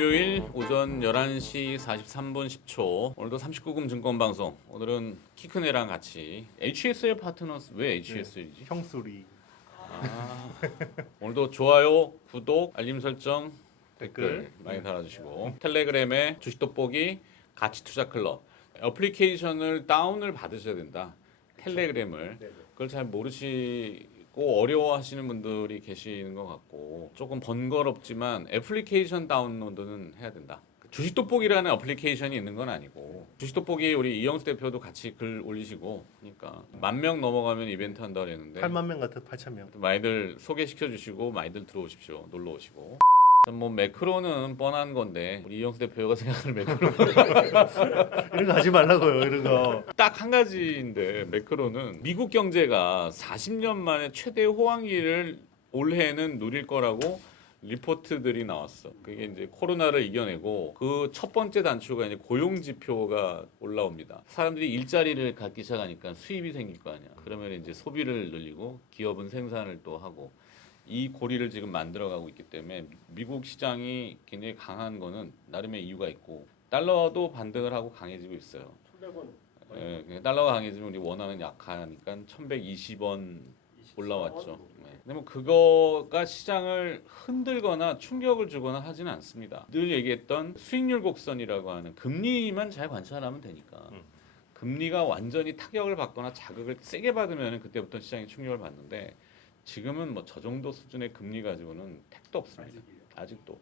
금요일 오전 11시 43분 10초 오늘도 39금 증권방송 오늘은 키크네랑 같이 HSL 파트너스 왜 HSL이지? 형수리 오늘도 좋아요, 구독, 알림 설정, 댓글 댓글 많이 달아주시고 텔레그램에 주식 돋보기 가치투자 클럽 애플리케이션을 다운을 받으셔야 된다. 텔레그램을 그걸 잘 모르시고 어려워하시는 분들이 계시는 것 같고 조금 번거롭지만 애플리케이션 다운로드는 해야 된다. 주식 돋보기라는 애플리케이션이 있는 건 아니고 주식 돋보기 우리 이영수 대표도 같이 글 올리시고 그러니까 10,000명 넘어가면 이벤트 한다고 그랬는데 8만 명 같은 8천 명. 많이들 소개시켜 주시고 많이들 들어오십시오. 놀러 오시고. 뭐 매크로는 뻔한 건데 우리 이영수 대표가 생각하는 매크로 이런 거 하지 말라고요. 이런 거. 딱 한 가지인데 매크로는 미국 경제가 40년 만에 최대 호황기를 올해는 누릴 거라고 리포트들이 나왔어. 그게 이제 코로나를 이겨내고 그 첫 번째 단추가 이제 고용 지표가 올라옵니다. 사람들이 일자리를 갖기 시작하니까 수입이 생길 거 아니야. 그러면 이제 소비를 늘리고 기업은 생산을 또 하고 이 고리를 지금 만들어가고 있기 때문에 미국 시장이 굉장히 강한 거는 나름의 이유가 있고 달러도 반등을 하고 강해지고 있어요. 1,100원. 예, 달러가 강해지면 우리 원화는 약하니까 1,120원 올라왔죠. 네. 근데 뭐 그거가 시장을 흔들거나 충격을 주거나 하지는 않습니다. 늘 얘기했던 수익률 곡선이라고 하는 금리만 잘 관찰하면 되니까. 금리가 완전히 타격을 받거나 자극을 세게 받으면 그때부터 시장이 충격을 받는데 지금은 뭐 저 정도 수준의 금리 가지고는 택도 없습니다. 아직도.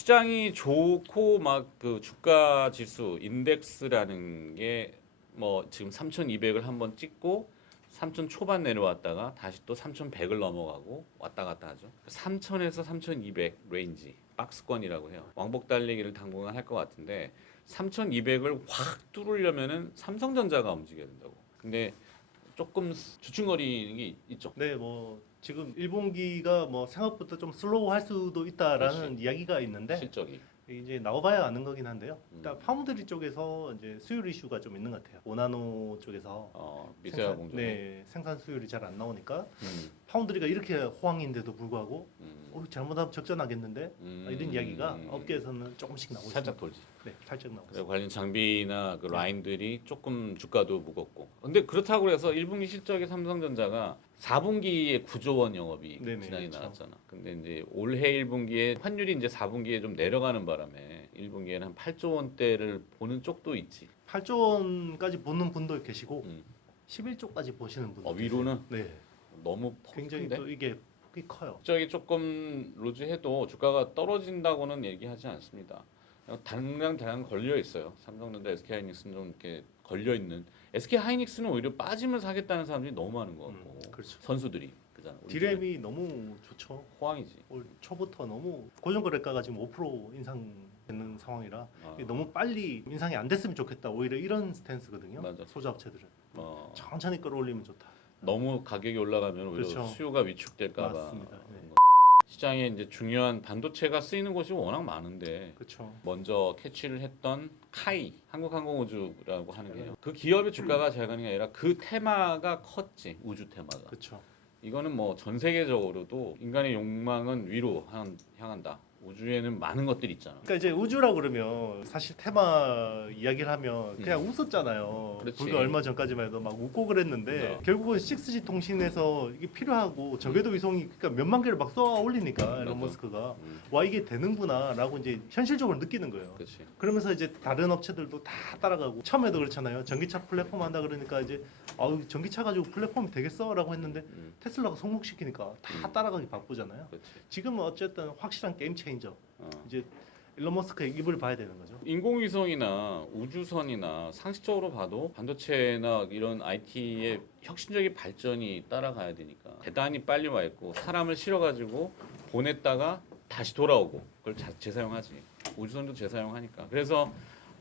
시장이 좋고 막 그 주가 지수 인덱스라는 게 뭐 지금 3,200을 한번 찍고 3,000 초반 내려왔다가 다시 또 3,100을 넘어가고 왔다 갔다 하죠. 3,000에서 3,200 레인지 박스권이라고 해요. 왕복 달리기를 당분간 할 것 같은데 3,200을 확 뚫으려면은 삼성전자가 움직여야 된다고. 근데 조금 주춤거리는 게 있죠. 네, 뭐 지금 1분기가 뭐 생각보다 좀 슬로우할 수도 있다라는 그렇지. 이야기가 있는데 실적이. 이제 나와봐야 아는 거긴 한데요. 일단 파운드리 쪽에서 이제 수율 이슈가 좀 있는 것 같아요. 오나노 쪽에서 미세화 공정. 네, 생산 수율이 잘 안 나오니까 음, 파운드리가 이렇게 호황인데도 불구하고 잘못하면 적자나겠는데 이런 이야기가 업계에서는 조금씩 나오고 살짝 있습니다. 돌지. 네, 살짝 나오고 그리고 있습니다. 관련 장비나 그 라인들이 조금 주가도 무겁고. 근데 그렇다고 해서 1분기 실적의 삼성전자가 4분기에 9조 원 영업이 네네, 지난해 그렇죠. 나왔잖아. 근데 이제 올해 1분기에 환율이 이제 4분기에 좀 내려가는 바람에 1분기에는 한 8조 원대를 보는 쪽도 있지. 8조 원까지 보는 분도 계시고 11조까지 보시는 분도 위로는 계세요. 네, 너무 굉장히 폭인데. 또 이게 꽤 커요. 실적이 조금 루즈해도 주가가 떨어진다고는 얘기하지 않습니다. 당장 걸려 있어요. 삼성전자, SK하이닉스는 좀 이렇게 걸려 있는. SK하이닉스는 오히려 빠지면서 하겠다는 사람들이 너무 많은 것 같고 그렇죠. 선수들이 그잖아. 디램이 너무 좋죠. 호황이지. 올 초부터 너무 고정거래가가 지금 5% 인상되는 상황이라 아. 이게 너무 빨리 인상이 안 됐으면 좋겠다. 오히려 이런 스탠스거든요. 맞아. 소자업체들은 어, 천천히 끌어올리면 좋다. 너무 가격이 올라가면 오히려 그렇죠. 수요가 위축될까봐. 맞습니다. 네. 시장에 이제 중요한 반도체가 쓰이는 곳이 워낙 많은데 그렇죠. 먼저 캐치를 했던 카이 한국항공우주라고 하는 게요. 그 기업의 주가가 잘 가는 게 아니라 그 테마가 컸지. 우주 테마가. 그렇죠. 이거는 뭐 전 세계적으로도 인간의 욕망은 위로 향한다. 우주에는 많은 것들이 있잖아. 그러니까 이제 우주라 그러면 사실 테마 이야기를 하면 그냥 웃었잖아요. 그렇지. 불과 얼마 전까지만 해도 막 웃고 그랬는데 네. 결국은 6G 통신에서 이게 필요하고 저궤도 위성이 그러니까 몇만 개를 막 쏘아 올리니까 맞아. 일론 머스크가 음. 와 이게 되는구나라고 이제 현실적으로 느끼는 거예요. 그렇지. 그러면서 이제 다른 업체들도 다 따라가고 처음에도 그렇잖아요. 전기차 플랫폼 한다 그러니까 이제 아우 전기차 가지고 플랫폼이 되겠어라고 했는데 테슬라가 성공시키니까 다 따라가기 바쁘잖아요. 그렇지. 지금은 어쨌든 확실한 게임 체인저. 어. 이제 일론 머스크의 입을 봐야 되는 거죠. 인공위성이나 우주선이나 상식적으로 봐도 반도체나 이런 IT의 혁신적인 발전이 따라가야 되니까 대단히 빨리 와 있고 사람을 실어가지고 보냈다가 다시 돌아오고 그걸 재사용하지. 우주선도 재사용하니까. 그래서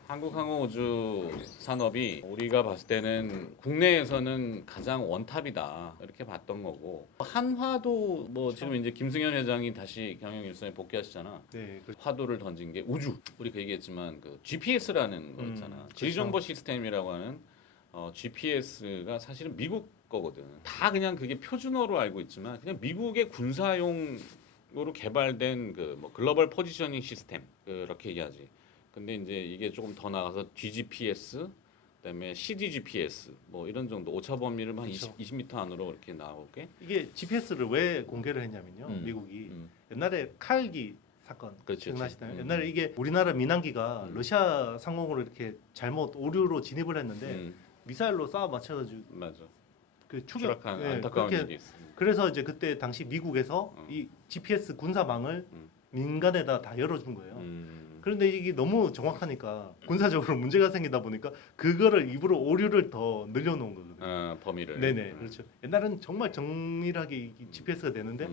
한국항공우주 산업이 우리가 봤을 때는 국내에서는 가장 원탑이다 이렇게 봤던 거고 한화도 뭐 그렇죠. 지금 이제 김승현 회장이 다시 경영 일선에 복귀하시잖아. 네, 화두를 던진 게 우주. 우리 그 얘기했지만 그 GPS라는 거 있잖아. 그렇죠. 지리정보 시스템이라고 하는 GPS가 사실은 미국 거거든. 다 그냥 그게 표준어로 알고 있지만 그냥 미국의 군사용 개발된 그 뭐 글로벌 포지셔닝 시스템 그렇게 얘기하지. 근데 이제 이게 조금 더 나가서 DGPS 그다음에 CDGPS 뭐 이런 정도 오차 범위를 한 그렇죠. 20m 안으로 이렇게 나오게. 이게 GPS를 왜 공개를 했냐면요. 미국이 옛날에 칼기 사건 그렇죠. 기억나시나요? 옛날에 이게 우리나라 민항기가 러시아 상공으로 이렇게 잘못 오류로 진입을 했는데 미사일로 쏴 맞춰가지고 맞아. 그 추격 추락한 예, 안타까운 그렇게 일이 있습니다. 그래서 이제 그때 당시 미국에서 이 GPS 군사망을 민간에다 다 열어준 거예요. 그런데 이게 너무 정확하니까 군사적으로 문제가 생기다 보니까 그거를 일부러 오류를 더 늘려놓은 거거든요. 범위를. 네네 그렇죠. 옛날에는 정말 정밀하게 이 GPS가 되는데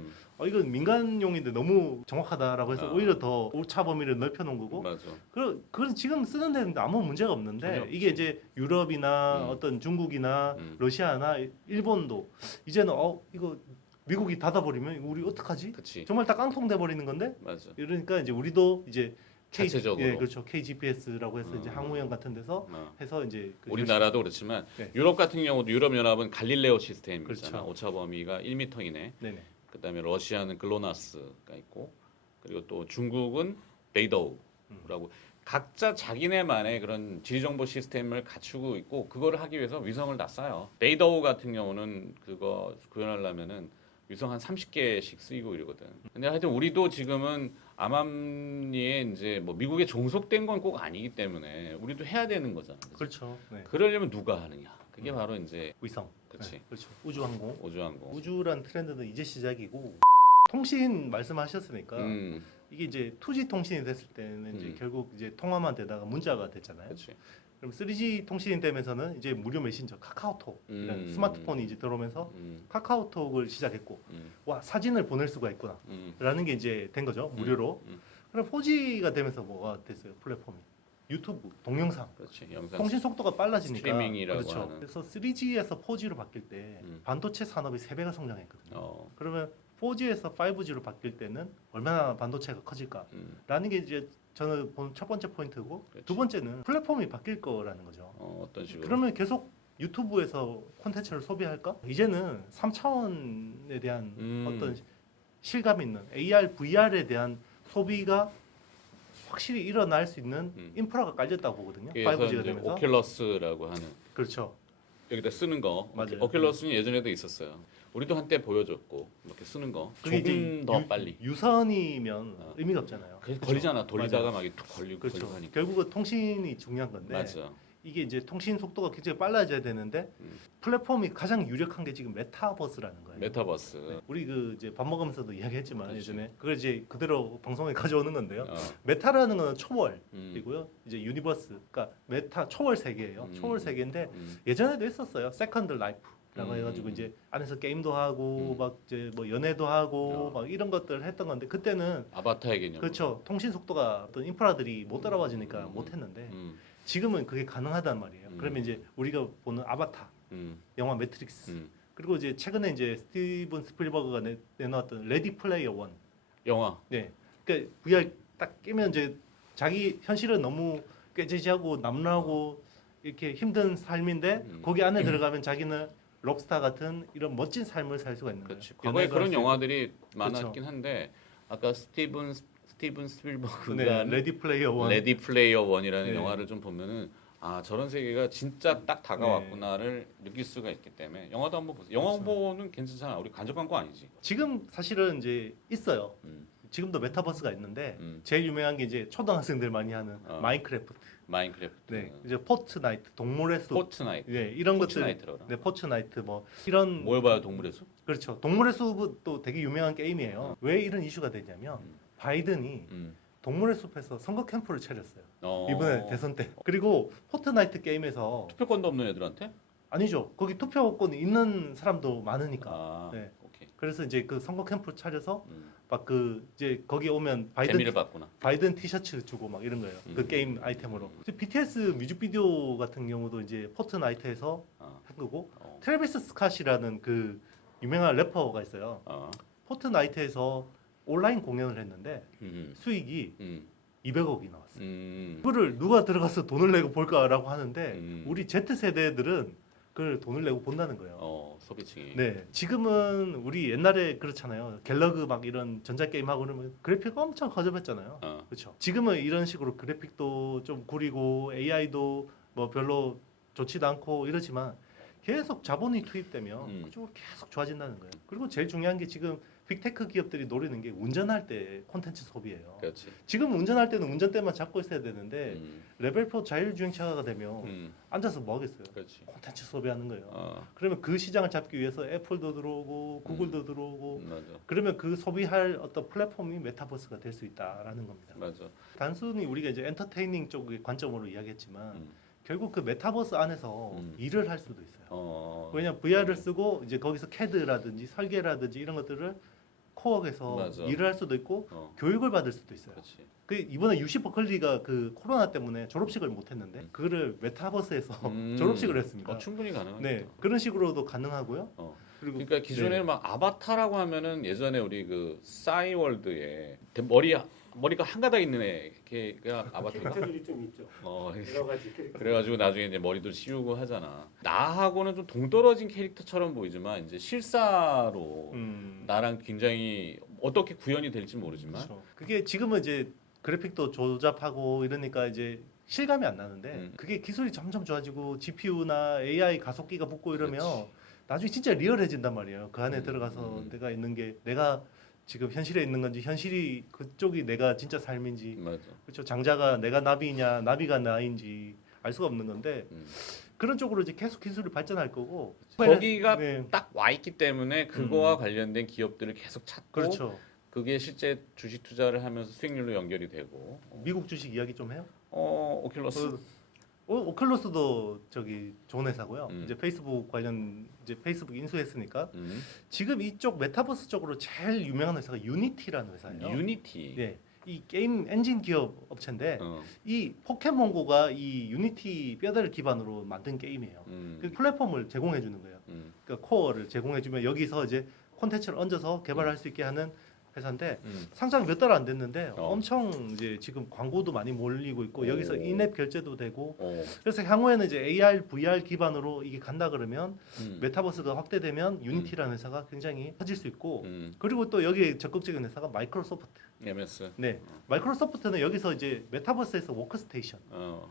이건 민간용인데 너무 정확하다라고 해서 오히려 더 오차 범위를 넓혀놓은 거고. 맞아. 그건 지금 쓰는 데는 아무 문제가 전혀 없는데 없지. 이게 이제 유럽이나 어떤 중국이나 러시아나 일본도 이제는 이거 미국이 닫아버리면 우리 어떡하지? 그치. 정말 다 깡통돼 버리는 건데 맞아. 이러니까 이제 우리도 이제 자체적으로. 예, 그렇죠. KGPS라고 해서 이제 항우형 같은 데서 해서 이제 그 우리나라도 그렇지만 네. 유럽 같은 경우도 유럽 연합은 갈릴레오 시스템 그렇죠. 있잖아. 오차 범위가 1m 이내. 네네. 그다음에 러시아는 글로나스가 있고 그리고 또 중국은 베이더우라고 각자 자기네만의 그런 지리정보 시스템을 갖추고 있고 그거를 하기 위해서 위성을 다 쏴요. 베이더우 같은 경우는 그거 구현하려면은 위성 한 30개씩 쓰이고 이러거든. 근데 하여튼 우리도 지금은 암암리에 이제 뭐 미국에 종속된 건 꼭 아니기 때문에 우리도 해야 되는 거잖아. 그치? 그렇죠. 네. 그러려면 누가 하느냐? 그게 바로 이제 위성. 그치. 네, 그렇죠. 우주항공. 우주항공. 우주란 트렌드는 이제 시작이고 통신 말씀하셨으니까 이게 이제 2G 통신이 됐을 때는 이제 결국 이제 통화만 되다가 문자가 됐잖아요. 그렇지. 그럼 3G 통신이 되면서는 이제 무료 메신저 카카오톡이라는 스마트폰이 이제 들어오면서 카카오톡을 시작했고 와 사진을 보낼 수가 있구나라는 게 이제 된 거죠 무료로. 그럼 4G가 되면서 뭐가 됐어요 플랫폼이 유튜브 동영상. 그렇지. 영상 통신 속도가 빨라지니까 스트리밍이라고 그렇죠. 하는. 그래서 3G에서 4G로 바뀔 때 반도체 산업이 3배가 성장했거든요. 그러면 4G에서 5G로 바뀔 때는 얼마나 반도체가 커질까라는 게 이제 저는 본 첫 번째 포인트고 그렇지. 두 번째는 플랫폼이 바뀔 거라는 거죠. 어떤 식으로? 그러면 계속 유튜브에서 콘텐츠를 소비할까? 이제는 3차원에 대한 어떤 실감 있는 AR, VR에 대한 소비가 확실히 일어날 수 있는 인프라가 깔렸다고 보거든요. 그래서 5G가 이제 되면서. 오큘러스라고 하는 그렇죠. 여기다 쓰는 거. 맞아요. 오큘러스는 예전에도 있었어요. 우리도 한때 보여줬고 이렇게 쓰는 거 그게 조금 이제 더 빨리. 유선이면 의미가 없잖아요. 그래서 그렇죠? 걸리잖아. 돌리다가 맞아요. 막 이렇게 툭 걸리고 그렇죠. 걸리고 하니까. 결국은 통신이 중요한 건데 맞아. 이게 이제 통신 속도가 굉장히 빨라져야 되는데 플랫폼이 가장 유력한 게 지금 메타버스라는 거예요. 메타버스. 네. 우리 그 이제 밥 먹으면서도 이야기했지만 그렇지. 예전에 그걸 이제 그대로 방송에 가져오는 건데요. 어. 메타라는 건 초월이고요. 이제 유니버스, 그러니까 메타 초월 세계예요. 초월 세계인데 예전에도 있었어요. 세컨드 라이프라고 해가지고 이제 안에서 게임도 하고 막 이제 뭐 연애도 하고 막 이런 것들을 했던 건데 그때는 아바타의 개념. 그렇죠. 통신 속도가 어떤 인프라들이 못 따라와지니까 못 했는데 지금은 그게 가능하단 말이에요. 그러면 이제 우리가 보는 아바타, 영화 매트릭스, 그리고 이제 최근에 이제 스티븐 스필버그가 내놓았던 레디 플레이어 원. 영화. 네. 그러니까 VR 딱 끼면 이제 자기 현실은 너무 꾀지지하고 남루하고 이렇게 힘든 삶인데 거기 안에 들어가면 자기는 록스타 같은 이런 멋진 삶을 살 수가 있는 거예요. 그렇지. 과거에 그런 연애가 영화들이 그렇죠. 많았긴 한데 아까 스티븐 스필버그가 네, 레디 플레이어 원. 레디 플레이어 원이라는 네. 영화를 좀 보면은 아 저런 세계가 진짜 딱 다가왔구나를 느낄 수가 있기 때문에 영화도 한번 보세요. 영화 보는 괜찮잖아. 우리 간접 광고 아니지. 지금 사실은 이제 있어요. 지금도 메타버스가 있는데 제일 유명한 게 이제 초등학생들 많이 하는 마인크래프트. 마인크래프트. 네, 이제 포트나이트, 동물의 숲. 포트나이트. 네, 이런 것들. 포트나이트라고. 네, 포트나이트 뭐 이런 뭘 봐요 동물의 숲? 그렇죠. 동물의 숲은 또 되게 유명한 게임이에요. 왜 이런 이슈가 되냐면 바이든이 동물의 숲에서 선거 캠프를 차렸어요. 이번에 대선 때. 그리고 포트나이트 게임에서 투표권도 없는 애들한테? 아니죠. 거기 투표권이 있는 사람도 많으니까. 아, 네. 오케이. 그래서 이제 그 선거 캠프 차려서 막 그 이제 거기 오면 재미를 봤구나. 바이든 티셔츠 주고 막 이런 거예요. 그 게임 아이템으로. BTS 뮤직비디오 같은 경우도 이제 포트나이트에서 한 거고 트래비스 스캇이라는 그 유명한 래퍼가 있어요. 포트나이트에서 온라인 공연을 했는데 수익이 200억이 나왔어요. 그거를 누가 들어가서 돈을 내고 볼까라고 하는데 우리 Z 세대들은 그걸 돈을 내고 본다는 거예요. 소비층이. 네, 지금은 우리 옛날에 그렇잖아요. 갤러그 막 이런 전자게임 하고 그러면 그래픽 엄청 허접했잖아요. 그렇죠. 지금은 이런 식으로 그래픽도 좀 구리고 AI도 뭐 별로 좋지도 않고 이러지만 계속 자본이 투입되면 그쪽으로 계속 좋아진다는 거예요. 그리고 제일 중요한 게 지금 빅테크 기업들이 노리는 게 운전할 때 콘텐츠 소비예요. 그렇지. 지금 운전할 때는 운전대만 잡고 있어야 되는데 레벨 4 자율주행차가 되면 앉아서 뭐 하겠어요? 그렇지. 콘텐츠 소비하는 거예요. 그러면 그 시장을 잡기 위해서 애플도 들어오고 구글도 들어오고 맞아. 그러면 그 소비할 어떤 플랫폼이 메타버스가 될 수 있다라는 겁니다. 맞아. 단순히 우리가 이제 엔터테이닝 쪽의 관점으로 이야기했지만 결국 그 메타버스 안에서 일을 할 수도 있어요. 왜냐하면 VR을 쓰고 이제 거기서 CAD라든지 설계라든지 이런 것들을 코어에서 맞아. 일을 할 수도 있고 교육을 받을 수도 있어요. 그렇지. 그 이번에 UC 버클리가 그 코로나 때문에 졸업식을 못 했는데 그거를 메타버스에서 졸업식을 했습니다. 충분히 가능하죠. 네, 그런 식으로도 가능하고요. 그리고 그러니까 기존에는 막 아바타라고 하면은 예전에 우리 그 싸이월드에 머리가 한 가닥 있는 애가 아바타가. 캐릭터들이 좀 있죠. 여러 가지 캐릭터. 그래가지고 나중에 이제 머리도 씌우고 하잖아. 나하고는 좀 동떨어진 캐릭터처럼 보이지만 이제 실사로 나랑 굉장히 어떻게 구현이 될지 모르지만. 그렇죠. 그게 지금은 이제 그래픽도 조잡하고 이러니까 이제 실감이 안 나는데 그게 기술이 점점 좋아지고 GPU나 AI 가속기가 붙고 이러면 그렇지. 나중에 진짜 리얼해진단 말이에요. 그 안에 들어가서 내가 있는 게 내가 지금 현실에 있는 건지 현실이 그쪽이 내가 진짜 삶인지 맞아. 그렇죠. 장자가 내가 나비냐 나비가 나인지 알 수가 없는 건데 그런 쪽으로 이제 계속 기술이 발전할 거고 거기가 네. 딱 와 있기 때문에 그거와 관련된 기업들을 계속 찾고 그렇죠. 그게 실제 주식 투자를 하면서 수익률로 연결이 되고. 미국 주식 이야기 좀 해요? 오큘러스. 오클러스도 저기 좋은 회사고요. 이제 페이스북 관련 이제 페이스북 인수했으니까 지금 이쪽 메타버스 쪽으로 제일 유명한 회사가 유니티라는 회사예요. 유니티. 네, 이 게임 엔진 기업 업체인데 이 포켓몬고가 이 유니티 뼈대를 기반으로 만든 게임이에요. 그 플랫폼을 제공해 주는 거예요. 그러니까 코어를 제공해 주면 여기서 이제 콘텐츠를 얹어서 개발할 수 있게 하는 회사인데 상장 몇 달 안 됐는데 엄청 이제 지금 광고도 많이 몰리고 있고 여기서 인앱 결제도 되고 그래서 향후에는 이제 AR, VR 기반으로 이게 간다 그러면 메타버스가 확대되면 유니티라는 회사가 굉장히 커질 수 있고 그리고 또 여기에 적극적인 회사가 마이크로소프트. MS. 네, 마이크로소프트는 여기서 이제 메타버스에서 워크스테이션.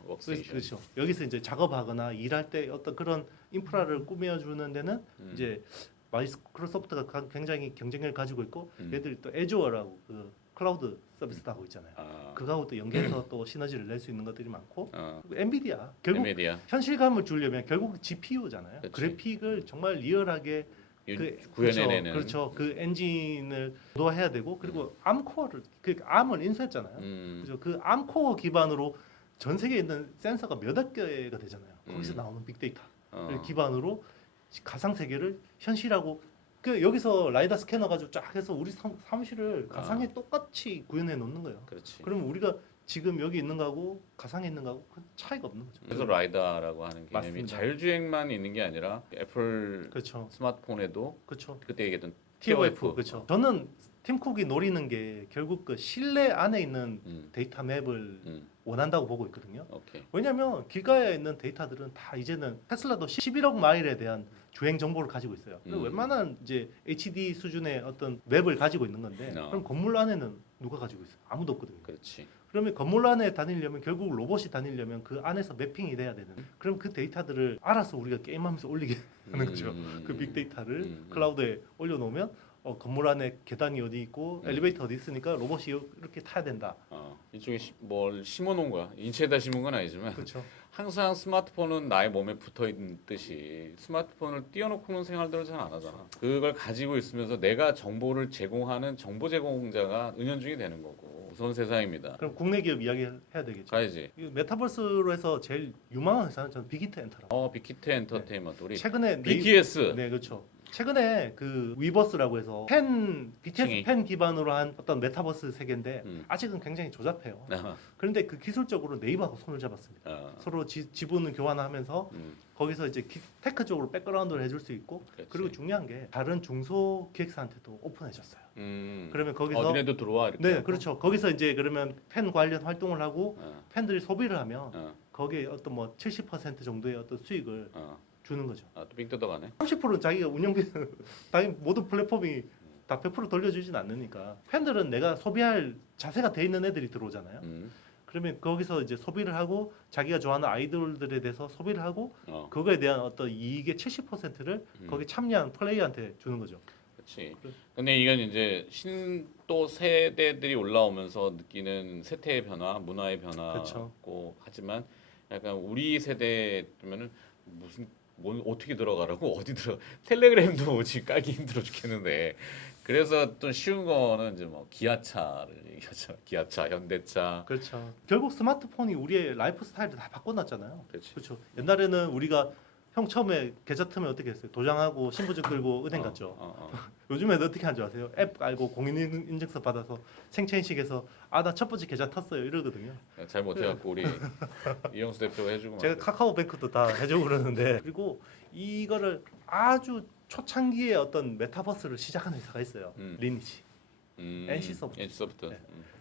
워크스테이션. 그렇죠. 여기서 이제 작업하거나 일할 때 어떤 그런 인프라를 꾸며주는 데는 이제 마이크로소프트가 굉장히 경쟁력을 가지고 있고 얘들이 또 애주어라고 그 클라우드 서비스도 하고 있잖아요. 그거하고 또 연계해서 또 시너지를 낼 수 있는 것들이 많고 그리고 엔비디아 결국 엔비디아. 현실감을 주려면 결국 GPU잖아요. 그치. 그래픽을 정말 리얼하게 구현해내는. 그렇죠. 그 엔진을 노화해야 되고 그리고 암코어를 그 암을 인수했잖아요. 그죠? 그 암코어 기반으로 전 세계에 있는 센서가 몇억 개가 되잖아요. 거기서 나오는 빅데이터를 기반으로 가상 세계를 현실하고 그 여기서 라이다 스캐너 가지고 쫙 해서 우리 사무실을 가상에 똑같이 구현해 놓는 거예요. 그렇지. 그러면 우리가 지금 여기 있는 거하고 가상에 있는 거하고 그 차이가 없는 거죠. 그래서 라이다라고 하는 개념이 맞습니다. 자율주행만 있는 게 아니라 애플 그렇죠. 스마트폰에도 그렇죠. 그때 얘기했던 TOF 그렇죠. 저는 팀 쿡이 노리는 게 결국 그 실내 안에 있는 데이터 맵을 원한다고 보고 있거든요. 오케이. 왜냐하면 길가에 있는 데이터들은 다 이제는 테슬라도 11억 마일에 대한 주행 정보를 가지고 있어요. 웬만한 이제 HD 수준의 어떤 맵을 가지고 있는 건데 그럼 건물 안에는 누가 가지고 있어요? 아무도 없거든요. 그렇지. 그러면 건물 안에 다니려면 결국 로봇이 다니려면 그 안에서 매핑이 돼야 되는. 그럼 그 데이터들을 알아서 우리가 게임하면서 올리게 하는 거죠. 그 빅데이터를 클라우드에 올려놓으면 건물 안에 계단이 어디 있고 엘리베이터 어디 있으니까 로봇이 이렇게 타야 된다. 이쪽에 뭘 심어놓은 거야. 인체에다 심은 건 아니지만 그렇죠. 항상 스마트폰은 나의 몸에 붙어 있듯이 스마트폰을 띄워놓고는 생활들을 잘 안 하잖아. 그걸 가지고 있으면서 내가 정보를 제공하는 정보 제공자가 은연중에 되는 거고 무서운 세상입니다. 그럼 국내 기업 이야기 해야 되겠죠. 가야지. 이 메타버스로 해서 제일 유망한 회사는 저는 빅히트 엔터라고. 빅히트 엔터테인먼트 우리 최근에 BTS. 네, 그렇죠. 최근에 그 위버스라고 해서 BTS 칭이. 팬 기반으로 한 어떤 메타버스 세계인데 아직은 굉장히 조잡해요. 그런데 그 기술적으로 네이버하고 손을 잡았습니다. 서로 지분을 교환하면서 거기서 이제 테크 쪽으로 백그라운드를 해줄 수 있고 그렇지. 그리고 중요한 게 다른 중소 기획사한테도 오픈해줬어요. 그러면 거기서 너네도 들어와 이렇게. 네, 하고. 그렇죠. 거기서 이제 그러면 팬 관련 활동을 하고 어, 팬들이 소비를 하면 어, 거기에 어떤 뭐 70% 정도의 어떤 수익을 주는 거죠. 또 빙 뜯어가네. 30%는 자기가 운영비 당연히 모든 플랫폼이 다 100% 돌려주진 않으니까 팬들은 내가 소비할 자세가 돼 있는 애들이 들어오잖아요. 그러면 거기서 이제 소비를 하고 자기가 좋아하는 아이돌들에 대해서 소비를 하고 그거에 대한 어떤 이익의 70%를 거기 참여한 플레이어한테 주는 거죠. 그렇지. 근데 이건 이제 또 세대들이 올라오면서 느끼는 세태의 변화, 문화의 변화고 그쵸. 하지만 약간 우리 세대면은 무슨 어떻게 들어가라고 어디 들어 텔레그램도 지금 깔기 힘들어 죽겠는데 그래서 좀 쉬운 거는 이제 뭐 기아차를 얘기하죠. 기아차, 현대차. 그렇죠. 결국 스마트폰이 우리의 라이프 스타일을 다 바꿔놨잖아요. 그렇지. 그렇죠. 옛날에는 우리가 형 처음에 계좌 틀면 어떻게 했어요? 도장하고 신분증 끌고 은행 갔죠. 요즘에는 어떻게 하는 줄 아세요? 앱 알고 공인인증서 받아서 생체인식해서 나 첫 번째 계좌 탔어요 이러거든요. 잘 못해갖고 우리 이영수 대표가 해주고 제가 카카오뱅크도 다 해주고 그러는데 그리고 이거를 아주 초창기에 어떤 메타버스를 시작한 회사가 있어요. 리니지. NC소프트. NC소프트. 네.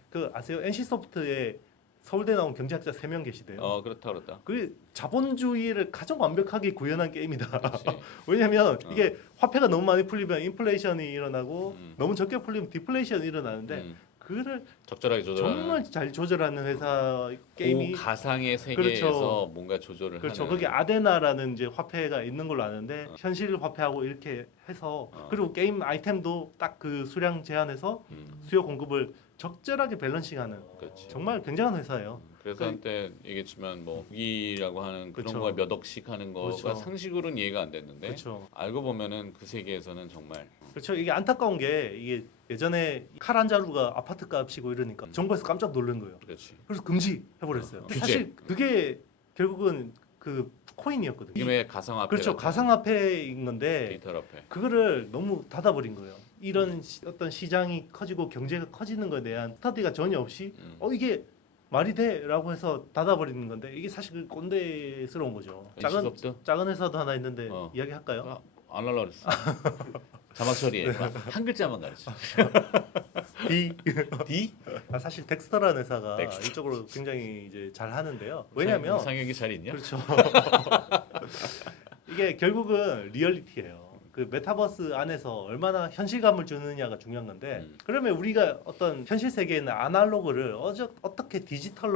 그 아세요? NC소프트에 서울대 나온 경제학자 3명 계시대요. 그렇다. 그 자본주의를 가장 완벽하게 구현한 게임이다. 왜냐하면 이게 화폐가 너무 많이 풀리면 인플레이션이 일어나고 너무 적게 풀리면 디플레이션이 일어나는데 그를 적절하게 조절하는 정말 잘 조절하는 회사 게임이 가상의 세계에서 뭔가 조절을 그렇죠. 하는. 거기 아데나라는 이제 화폐가 있는 걸로 아는데 현실 화폐하고 이렇게 해서 그리고 게임 아이템도 딱 그 수량 제한해서 수요 공급을 적절하게 밸런싱하는 그렇지. 정말 굉장한 회사예요. 그래서 한때 얘기했지만 뭐 무기라고 하는 그런 그쵸. 거에 몇 억씩 하는 거가 그렇죠. 상식으로는 이해가 안 됐는데 그렇죠. 알고 보면은 그 세계에서는 정말 그렇죠. 이게 안타까운 게 이게 예전에 칼 한 자루가 아파트 값이고 이러니까 정부에서 깜짝 놀란 거예요. 그렇지. 그래서 금지해버렸어요. 규제. 사실 그게 결국은 그 코인이었거든요. 지금의 가상화폐 그렇죠. 가상화폐인 건데 디지털 화폐. 그거를 너무 닫아버린 거예요. 이런 어떤 시장이 커지고 경제가 커지는 것에 대한 스터디가 전혀 없이 이게 말이 돼라고 해서 닫아버리는 건데 이게 사실 꼰대스러운 거죠. 작은 회사도 하나 있는데 이야기할까요? 안 하려고 그랬어. 자막 처리해. 한 글자만 가르쳐. D? 사실 덱스터라는 회사가 이쪽으로 굉장히 이제 잘 하는데요. 왜냐하면 상혁이 잘 있냐? 그렇죠. 이게 결국은 리얼리티예요. 그 메타버스 안에서 얼마나 현실감을 주느냐가 중요한 건데 그러면 우리가 어떤 현실 세계에는 아날로그를 어떻게 디지털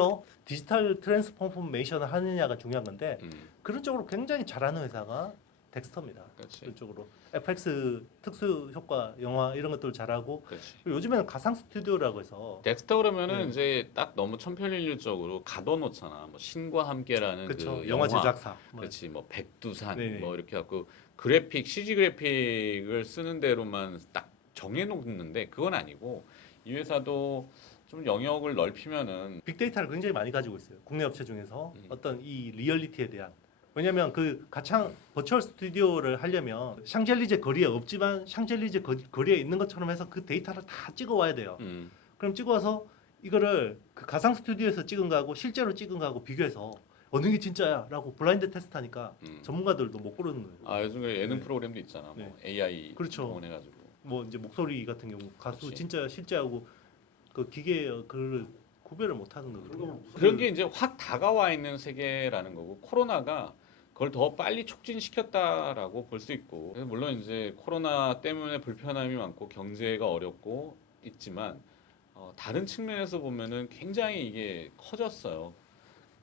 트랜스포메이션을 하느냐가 중요한 건데 그런 쪽으로 굉장히 잘하는 회사가 덱스터입니다. 그렇지. 그쪽으로 FX 특수 효과 영화 이런 것들 잘하고 그렇지. 요즘에는 가상 스튜디오라고 해서 덱스터 그러면은 이제 딱 너무 천편일률적으로 가둬놓잖아. 뭐 신과 함께라는 그쵸, 그 영화 제작사 그렇지. 뭐 백두산 네네. 뭐 이렇게 갖고 CG 그래픽을 쓰는 대로만 딱 정해놓는데 그건 아니고 이 회사도 좀 영역을 넓히면은 빅데이터를 굉장히 많이 가지고 있어요. 국내 업체 중에서 어떤 이 리얼리티에 대한 왜냐하면 그 가창 버추얼 스튜디오를 하려면 샹젤리제 거리에 없지만 샹젤리제 거리에 있는 것처럼 해서 그 데이터를 다 찍어와야 돼요. 그럼 찍어와서 이거를 그 가상 스튜디오에서 찍은 거하고 실제로 찍은 거하고 비교해서 어느 게 진짜야라고 블라인드 테스트하니까 전문가들도 못 고르는 거예요. 요즘에 예능 네. 프로그램도 있잖아. 네. 뭐 AI 그렇죠. 해가지고 뭐 이제 목소리 같은 경우 가수 그렇지. 진짜 실제하고 그 기계 그 구별을 못 하는 거거든요. 그런 게 이제 확 다가와 있는 세계라는 거고 코로나가 그걸 더 빨리 촉진시켰다라고 볼 수 있고 그래서 물론 이제 코로나 때문에 불편함이 많고 경제가 어렵고 있지만 다른 측면에서 보면은 굉장히 이게 커졌어요.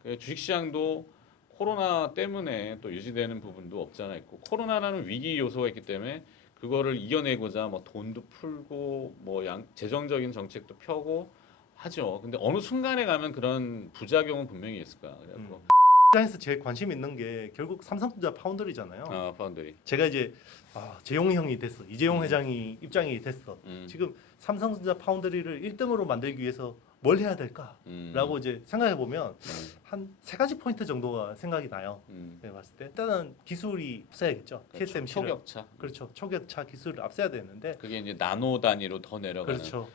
그 주식시장도 코로나 때문에 또 유지되는 부분도 없지 않아 있고 코로나라는 위기 요소가 있기 때문에 그거를 이겨내고자 뭐 돈도 풀고 뭐 재정적인 정책도 펴고 하죠. 근데 어느 순간에 가면 그런 부작용은 분명히 있을 거야. 그래갖고 시장에서 제일 관심 있는 게 결국 삼성전자 파운드리잖아요. 파운드리. 제가 이제 재용 형이 됐어. 이재용 회장이 입장이 됐어. 지금 삼성전자 파운드리를 1등으로 만들기 위해서 뭘 해야 될까라고 이제 생각해 보면 한 세 가지 포인트 정도가 생각이 나요. 제가 봤을 때 일단은 기술이 앞서야겠죠. TSMC 초격차. 그렇죠. 초격차 기술을 앞서야 되는데 그게 이제 나노 단위로 더 내려가는. 그렇죠.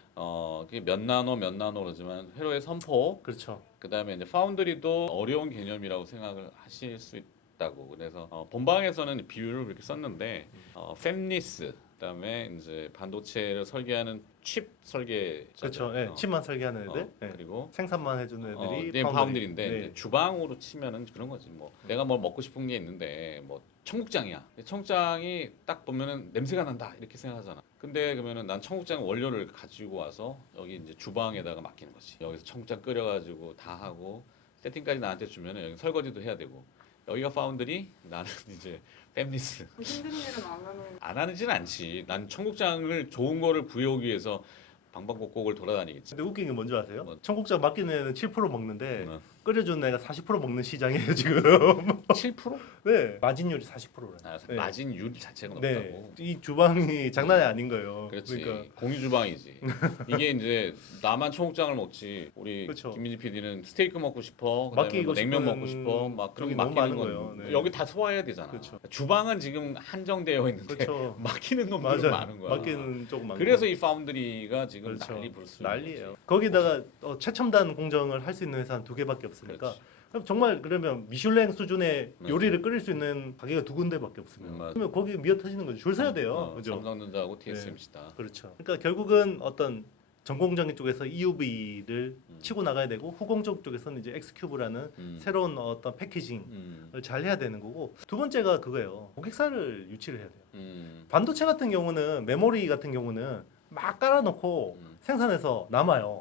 그게 몇 나노 그러지만 회로의 선포. 그렇죠. 그다음에 이제 파운드리도 어려운 개념이라고 생각을 하실 수 있다고. 그래서 본방에서는 비율을 그렇게 썼는데 팹리스 그다음에 이제 반도체를 설계하는 칩 설계. 그렇죠. 네, 칩만 설계하는 애들. 네. 그리고 생산만 해주는 애들이 파운드리인데 네. 이제 주방으로 치면은 그런 거지. 뭐 내가 뭘 먹고 싶은 게 있는데 뭐 청국장이야. 청국장이 딱 보면은 냄새가 난다 이렇게 생각하잖아. 근데 그러면은 난 청국장 원료를 가지고 와서 여기 이제 주방에다가 맡기는 거지. 여기서 청국장 끓여가지고 다 하고 세팅까지 나한테 주면은 여기 설거지도 해야 되고 여기가 파운드리, 나는 이제 팹리스. 힘든 일은 안 하는. 안 하지는 않지. 난 청국장을 좋은 거를 구해오기 위해서 방방곡곡을 돌아다니겠지. 근데 웃긴 게 뭔지 아세요? 뭐. 청국장 맡기는 애는 7% 먹는데 어. 끓여주는 애가 40% 먹는 시장이에요 지금. 7%? 네, 마진율이 40%래요. 아, 네. 마진율 자체가 네, 높다고. 이 주방이 장난이 아닌 거예요. 그렇지. 그러니까 공유 주방이지. 이게 이제 나만 청국장을 먹지. 우리 그렇죠. 김민지 PD는 스테이크 먹고 싶어. 그다음에 맡기고 뭐 냉면 싶은 먹고 싶어. 막 그런 쪽이 거 너무 맡기는 많은 건 거예요. 네. 여기 다 소화해야 되잖아. 그렇죠. 주방은 지금 한정되어 있는데 그렇죠. 맡기는 놈들은 맞아요. 많은 거야. 맡기는 조금 많고. 그래서 이 파운드리가 지금 그렇죠. 난리 부르스. 난리예요. 거기다가 최첨단 공정을 할 수 있는 회사는 2개밖에 없으니까. 그렇지. 그럼 정말 그러면 미슐랭 수준의 네. 요리를 끓일 수 있는 가게가 2군데밖에 없으면 맞아. 그러면 거기 미어 터지는 거죠. 줄 서야 돼요. 그죠? 삼성전자하고 TSMC다. 그렇죠. 그러니까 결국은 어떤 전공적인 쪽에서 EUV를 치고 나가야 되고 후공정 쪽에서는 이제 X큐브라는 새로운 어떤 패키징을 잘 해야 되는 거고 두 번째가 그거예요. 고객사를 유치를 해야 돼요. 반도체 같은 경우는 메모리 같은 경우는 막 깔아놓고 생산해서 남아요.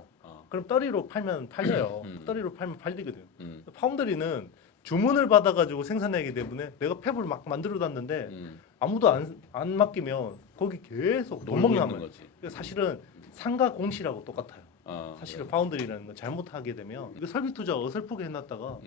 그럼 떨이로 팔면 팔려요. 떨이로 팔면 팔리거든. 파운드리는 주문을 받아가지고 생산하기 때문에 내가 팹을 막 만들어놨는데 아무도 안 맡기면 거기 계속 돈 놀고 먹는 있는 거예요. 거지. 그러니까 사실은 상가 공시라고 똑같아요. 사실은 그래. 파운드리라는 건 잘못하게 되면 이거 설비 투자 어설프게 해놨다가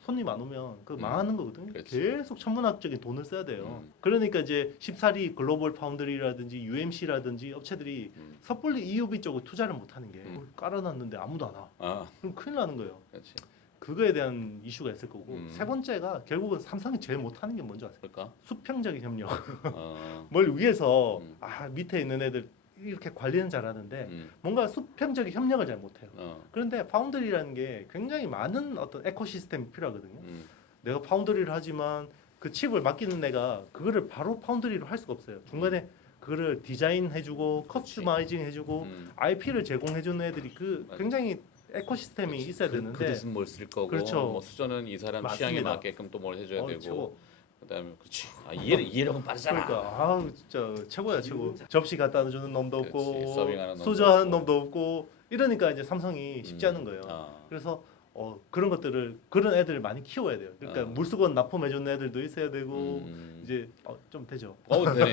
손님 안 오면 그 망하는 거거든요. 그렇지. 계속 천문학적인 돈을 써야 돼요. 그러니까 이제 14리 글로벌 파운드리라든지 UMC라든지 업체들이 섣불리 EUV 쪽을 투자를 못하는 게 깔아놨는데 아무도 안 와. 그럼 큰일 나는 거예요. 그렇지. 그거에 대한 이슈가 있을 거고 세 번째가 결국은 삼성이 제일 못하는 게 뭔지 아세요? 그럴까? 수평적인 협력. 어, 뭘 위해서 밑에 있는 애들 이렇게 관리는 잘하는데 뭔가 수평적인 협력을 잘 못해요. 그런데 파운드리라는 게 굉장히 많은 어떤 에코시스템이 필요하거든요. 내가 파운드리를 하지만 그 칩을 맡기는 애가 그거를 바로 파운드리로 할 수가 없어요. 중간에 그거를 디자인해주고 커스터마이징 해주고 IP를 제공해주는 애들이 그 맞아. 굉장히 에코시스템이 있어야 되는데 그릇은 뭘 쓸 거고, 그렇죠. 뭐 수저는 이 사람 취향에 맞습니다. 맞게끔 또 뭘 해줘야 되고, 최고. 그다음에 그렇지. 이해력은 빠르잖아. 그러니까 아 진짜 최고야 최고. 접시 갖다 주는 놈도 그렇지. 없고 서빙하는 놈도 수저하는 없고. 놈도 없고 이러니까 이제 삼성이 쉽지 않은 거예요. 그래서 그런 것들을 그런 애들을 많이 키워야 돼요. 그러니까 물수건 납품해주는 애들도 있어야 되고 이제 좀 되죠. 되네.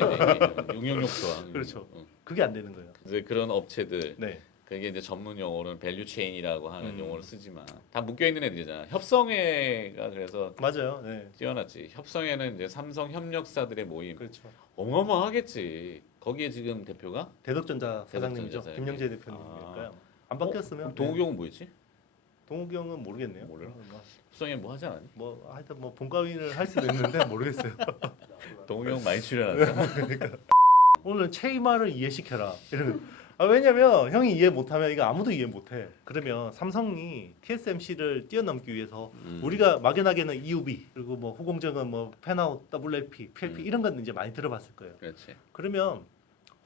용역력 좋아. 그렇죠. 그게 안 되는 거예요. 이제 그런 업체들, 네. 그게 이제 전문 용어로는 밸류 체인이라고 하는 용어를 쓰지만 다 묶여 있는 애들이잖아. 협성회가 그래서 맞아요. 네. 뛰어났지. 협성회는 이제 삼성 협력사들의 모임. 그렇죠. 어마어마하겠지. 거기에 지금 대표가 대덕전자 사장님이죠. 사장님. 김영재 대표님이니까요. 안 바뀌었으면 동욱이 형은 뭐였지? 동욱이 형은 모르겠네요. 몰라. 협성회 뭐 하지 않았니? 뭐 하여튼 뭐 본가위를 할 수도 있는데 모르겠어요. 동욱이 형 많이 출연한다. 오늘 체이마를 이해시켜라. 이런 거. 왜냐면 형이 이해 못하면 이거 아무도 이해 못해. 그러면 삼성이 TSMC를 뛰어넘기 위해서 우리가 막연하게는 EUV 그리고 뭐 후공정은 뭐 팬아웃, WLP, PLP 이런 건 이제 많이 들어봤을 거예요. 그렇지. 그러면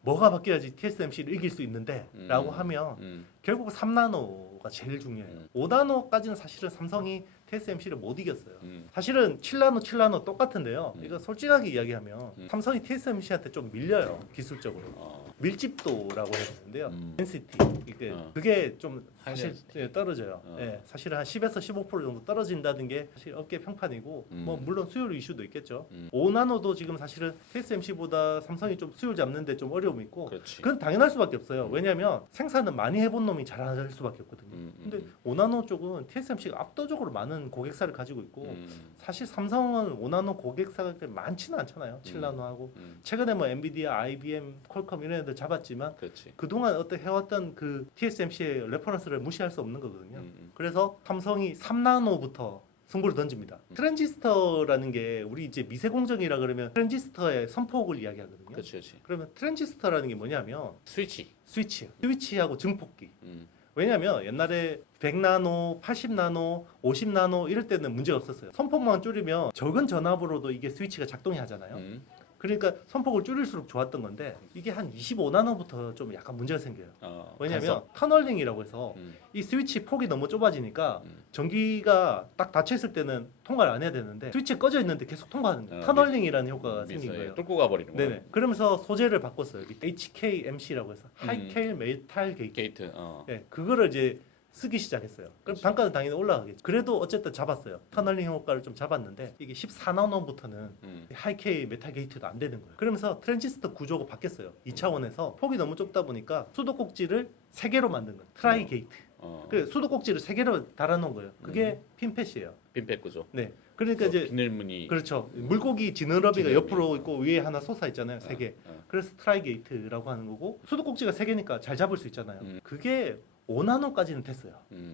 뭐가 바뀌어야지 TSMC를 이길 수 있는데라고 하면 결국 3나노가 제일 중요해요. 5나노까지는 사실은 삼성이 TSMC를 못 이겼어요. 사실은 7나노 똑같은데요. 이거 솔직하게 이야기하면 삼성이 TSMC한테 좀 밀려요. 기술적으로. 밀집도라고 해야 되는데요. 덴시티 이게 그게 좀 사실 떨어져요. 예, 사실은 한 10에서 15% 정도 떨어진다는 게 사실 업계 평판이고 뭐 물론 수율 이슈도 있겠죠. 5나노도 지금 사실은 TSMC보다 삼성이 좀 수율 잡는데 좀 어려움이 있고 그렇지. 그건 당연할 수밖에 없어요. 왜냐하면 생산은 많이 해본 놈이 잘할 수밖에 없거든요. 근데 5나노 쪽은 TSMC가 압도적으로 많은 고객사를 가지고 있고 사실 삼성은 5나노 고객사가 그렇게 많지는 않잖아요. 7나노하고 최근에 뭐 엔비디아, IBM, 퀄컴 이런 애들 잡았지만 그렇지. 그동안 어떤 해왔던 그 TSMC의 레퍼런스를 무시할 수 없는 거거든요. 그래서 삼성이 3나노부터 승부를 던집니다. 트랜지스터라는 게 우리 이제 미세 공정이라 그러면 트랜지스터의 선폭을 이야기하거든요. 그렇지. 그러면 트랜지스터라는 게 뭐냐면 스위치. 스위치하고 증폭기. 왜냐하면 옛날에 100나노, 80나노, 50나노 이럴 때는 문제가 없었어요. 선폭만 줄이면 적은 전압으로도 이게 스위치가 작동이 하잖아요. 그러니까 선폭을 줄일수록 좋았던 건데 이게 한 25나노부터 좀 약간 문제가 생겨요. 왜냐하면 터널링이라고 해서 이 스위치 폭이 너무 좁아지니까 전기가 딱 닫혀 있을 때는 통과를 안 해야 되는데 스위치 꺼져 있는데 계속 통과하는 거예요. 터널링이라는 효과가 생긴 거예요. 뚫고 가버리는 거예요. 네네. 그러면서 소재를 바꿨어요. HKMC라고 해서 하이케일 메탈 게이트. 네, 그거를 이제 쓰기 시작했어요. 그럼 그치. 단가는 당연히 올라가겠죠. 그래도 어쨌든 잡았어요. 터널링 효과를 좀 잡았는데 이게 14나노부터는 하이케이 메탈 게이트도 안 되는 거예요. 그러면서 트랜지스터 구조가 바뀌었어요. 2차원에서 폭이 너무 좁다 보니까 수도꼭지를 3개로 만든 거예요. 트라이 게이트. 그 수도꼭지를 3개로 달아놓은 거예요. 그게 핀펫이에요. 핀펫 구조. 네. 그러니까 이제 비늘무늬. 그렇죠. 물고기 지느러미가 옆으로 있고 위에 하나 솟아 있잖아요. 3개. 그래서 트라이 게이트라고 하는 거고 수도꼭지가 3개니까 잘 잡을 수 있잖아요. 그게 5나노까지는 됐어요.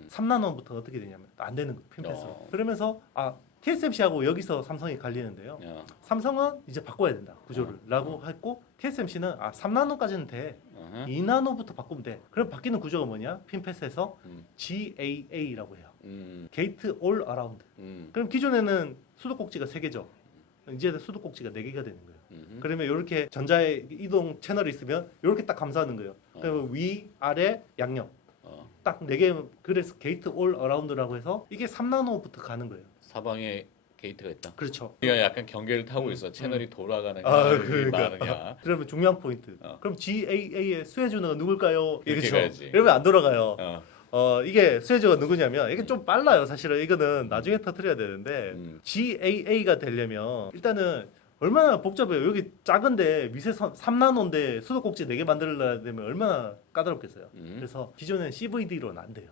3나노부터 어떻게 되냐면 안 되는 거예요. 핀펫으로. 그러면서 TSMC하고 여기서 삼성이 갈리는데요. 삼성은 이제 바꿔야 된다 구조를 라고 했고 TSMC는 3나노까지는 돼. 2나노부터 바꾸면 돼. 그럼 바뀌는 구조가 뭐냐? 핀펫에서 GAA라고 해요. 게이트 올 어라운드. 그럼 기존에는 수도꼭지가 3개죠. 이제는 수도꼭지가 4개가 되는 거예요. 그러면 이렇게 전자의 이동 채널이 있으면 이렇게 딱 감싸는 거예요. 그러면 위, 아래, 양옆 딱 4개. 그래서 게이트 올 어라운드라고 해서 이게 3나노부터 가는 거예요. 사방에 게이트가 있다. 그렇죠. 우리가 약간 경계를 타고 있어. 채널이 돌아가느냐, 그러니까. 마느냐. 그러면 중요한 포인트. 그럼 GAA의 수혜주는 누굴까요? 이렇게 가야지. 이러면 안 돌아가요. 이게 수혜주가 누구냐면 이게 좀 빨라요. 사실은 이거는 나중에 터뜨려야 되는데 GAA가 되려면 일단은 얼마나 복잡해요. 여기 작은데 미세 3나노인데 수도꼭지 4개 만들어야 되면 얼마나 까다롭겠어요. 그래서 기존엔 CVD로는 안 돼요.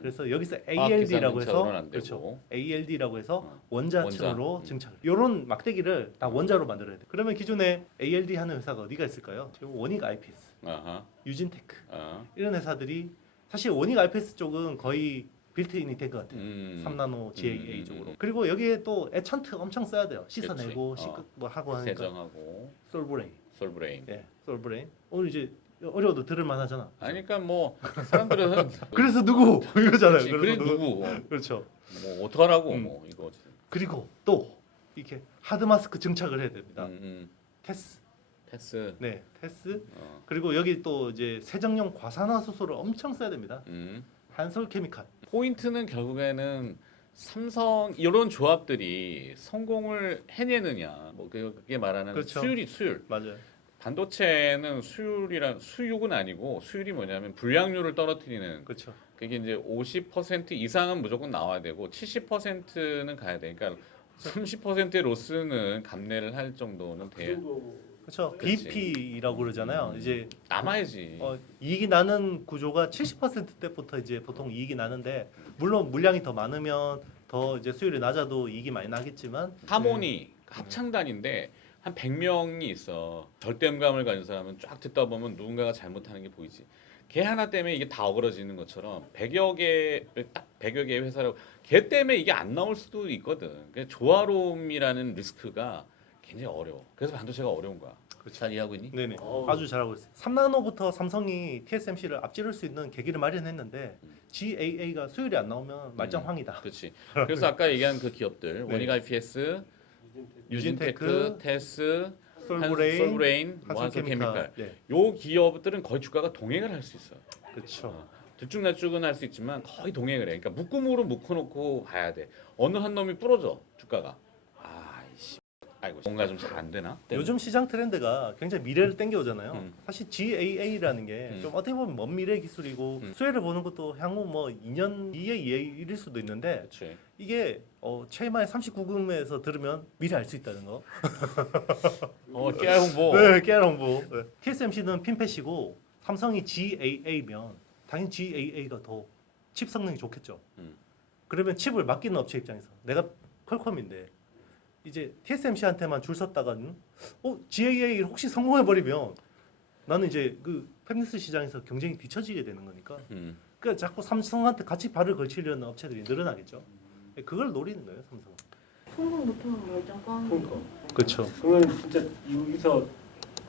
그래서 여기서 ALD라고 해서 그렇죠. ALD라고 해서 원자층으로 증착. 이런 막대기를 다 원자로 만들어야 돼. 그러면 기존에 ALD 하는 회사가 어디가 있을까요? 지금 원익 IPS, 유진테크 이런 회사들이 사실 원익 IPS 쪽은 거의 빌트인이 된 것 같아요. 3나노 GAA 쪽으로. 그리고 여기에 또 애찬트 엄청 써야 돼요. 씻어내고 뭐 하고 하니까. 세정하고. 솔브레인. 네, 솔브레인. 오늘 이제 어려워도 들을만 하잖아. 아니 그러니까 뭐 사람들은 그래서 누구 이거잖아요. 그치, 그래서 누구. 그렇죠. 뭐 어떡하라고 뭐 이거. 그리고 또 이렇게 하드 마스크 증착을 해야 됩니다. 테스. 네, 테스. 그리고 여기 또 이제 세정용 과산화수소를 엄청 써야 됩니다. 한솔 케미칼. 포인트는 결국에는 삼성 이런 조합들이 성공을 해내느냐. 뭐 그게 말하는 그렇죠. 수율. 맞아요. 반도체는 수율은 아니고 수율이 뭐냐면 불량률을 떨어뜨리는. 그렇죠. 그게 이제 50% 이상은 무조건 나와야 되고 70%는 가야 돼. 그러니까 30%의 로스는 감내를 할 정도는 돼야. 그렇죠. 그치. BP라고 그러잖아요. 이제 남아야지. 이익이 나는 구조가 70% 때부터 이제 보통 이익이 나는데 물론 물량이 더 많으면 더 이제 수율이 낮아도 이익이 많이 나겠지만 하모니 합창단인데 한 100명이 있어. 절대음감을 가진 사람은 쫙 듣다 보면 누군가가 잘못하는 게 보이지. 걔 하나 때문에 이게 다 어그러지는 것처럼 100여 개의 회사라고 걔 때문에 이게 안 나올 수도 있거든. 그러니까 조화로움이라는 리스크가 굉장히 어려워. 그래서 반도체가 어려운 거야. 잘 이해하고 있니? 네네. 아주 잘하고 있어요. 3나노부터 삼성이 TSMC를 앞지를 수 있는 계기를 마련했는데 GAA가 수율이 안 나오면 말짱황이다. 그렇지. 그래서 아까 얘기한 그 기업들 네. 원익 IPS, 유진테크, 유진테크, 테스, 솔브레인, 한솔 케미칼. 네. 요 기업들은 거의 주가가 동행을 할 수 있어요. 그렇죠. 들쭉날쭉은 할 수 있지만 거의 동행을 해. 그러니까 묶음으로 묶어놓고 봐야 돼. 어느 한 놈이 부러져 주가가. 아이씨. 아이고 뭔가 좀 잘 안 되나? 요즘 시장 트렌드가 굉장히 미래를 땡겨오잖아요. 사실 GAA라는 게 좀 어떻게 보면 먼 미래 기술이고 수혜를 보는 것도 향후 뭐 2년 뒤에 일일 수도 있는데 그치. 이게 최마의 39금에서 들으면 미리 알 수 있다는 거. 깨알 홍보. 네, 깨알 홍보. 네. TSMC는 핀펫이고 삼성이 GAA면 당연히 GAA가 더 칩 성능이 좋겠죠. 그러면 칩을 맡기는 업체 입장에서 내가 퀄컴인데 이제 TSMC한테만 줄 섰다가는 GAA 혹시 성공해 버리면 나는 이제 그 팹리스 시장에서 경쟁이 뒤처지게 되는 거니까. 그러니까 자꾸 삼성한테 같이 발을 걸치려는 업체들이 늘어나겠죠. 그걸 노리는 거예요, 삼성은. 성공 못하면 말짱 까는 거. 그렇죠. 그러면 진짜 여기서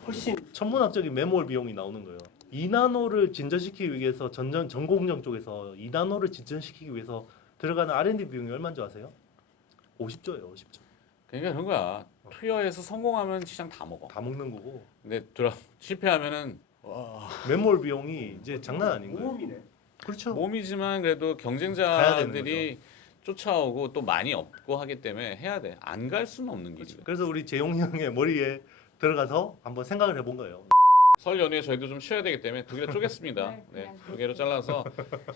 훨씬 천문학적인 매몰 비용이 나오는 거예요. 2나노를 진전시키기 위해서 전공정 쪽에서 2나노를 진전시키기 위해서 들어가는 R&D 비용이 얼마인 줄 아세요? 50조예요, 50조. 그러니까 그런 거야. 투여해서 성공하면 시장 다 먹어. 다 먹는 거고 근데 실패하면은 와, 매몰 비용이 이제 장난 아닌 거예요. 모험이네. 그렇죠. 몸이지만 그래도 가야 되는 경쟁자들이 쫓아오고 또 많이 없고 하기 때문에 해야 돼. 안 갈 수는 없는 길이야. 그래서 우리 재용이 형의 머리에 들어가서 한번 생각을 해본 거예요. 설 연휴에 저희도 좀 쉬어야 되기 때문에 두 개로 쪼갰습니다. 네, 네, 그냥 두 개로 잘라서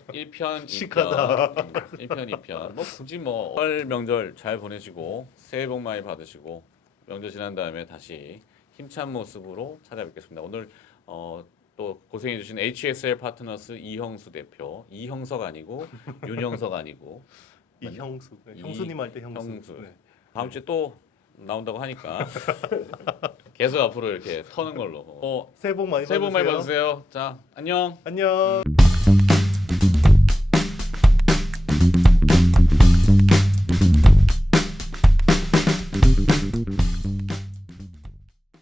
1편, 2편, 시크하다. 1편, 2편. 뭐 굳이 설 명절 잘 보내시고 새해 복 많이 받으시고 명절 지난 다음에 다시 힘찬 모습으로 찾아뵙겠습니다. 오늘 또 고생해주신 HSL 파트너스 이형수 대표, 이형석 아니고 윤형석 아니고 이형수, 네, 형수님 할 때 형수. 형수. 네. 다음 주에 또 나온다고 하니까 계속 앞으로 이렇게 터는 걸로. 새해 복 많이 새해 복 받으세요. 많이 받으세요. 자, 안녕. 안녕.